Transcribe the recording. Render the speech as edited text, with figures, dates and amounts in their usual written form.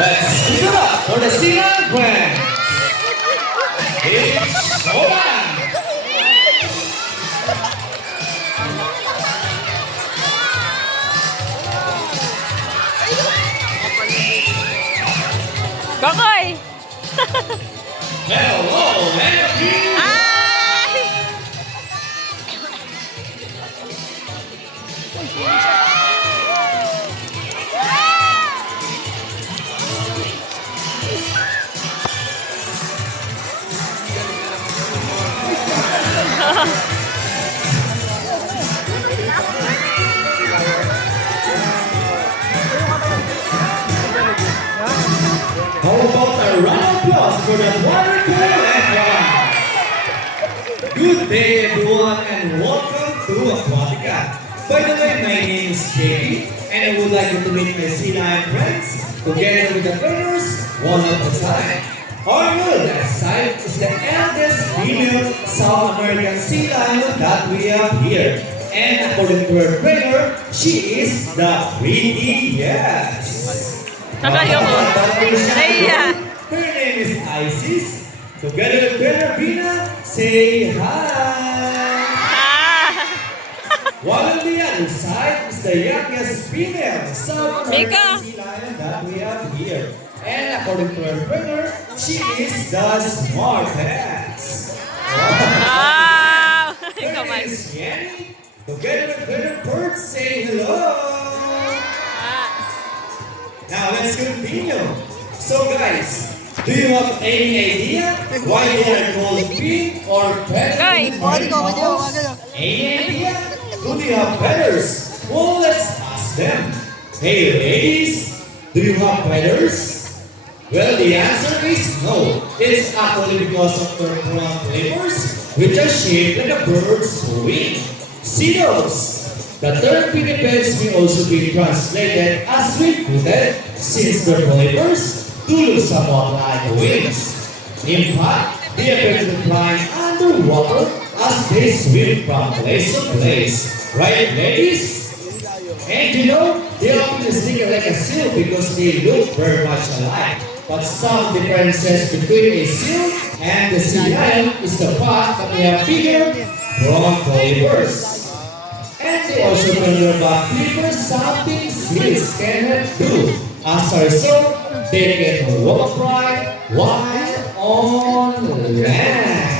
Let's give it up for the Sinan Brand. It's showtime. Kokoy! Hello, energy. Ay! How about a round of applause for the water cooler and Good day everyone and welcome to Aquatica. By the way, my name is JP and I would like you to meet my sea lion friends together with the trainers one at a time. Our that side is the eldest female South American sea lion that we have here. And according to her trainer, she is the prettiest. Kakayo ko. Naiya. Her name is Isis. Together with Trainer Bina, say hi. Ah! While on the other side is the youngest female South Mika. American sea lion that we have here. And according to her trainer, she is the smartest. Wow! Her Ikaw, name Mike. is Yanni. Together with Trainer Bert, say hello. Ah. Now let's continue. So guys, do you have any idea why they are called pink or Guys. feathers? Any idea? Do they have feathers? Well, let's ask them. Hey ladies, do you have feathers? Well, the answer is no. It's actually because of their front flippers, which are shaped like a bird's wing. See those? The term pinnipeds may also be translated as swift-footed since their flippers do look somewhat like wings. In fact, they appear to be flying underwater as they swim from place to place. Right, ladies? And you know, they often sneak like a seal because they look very much alike. But some differences between a seal and the sea lion is the fact that they have bigger front flippers. And they also turn their back flippers something seals cannot do. As a result, they can walk upright while on land.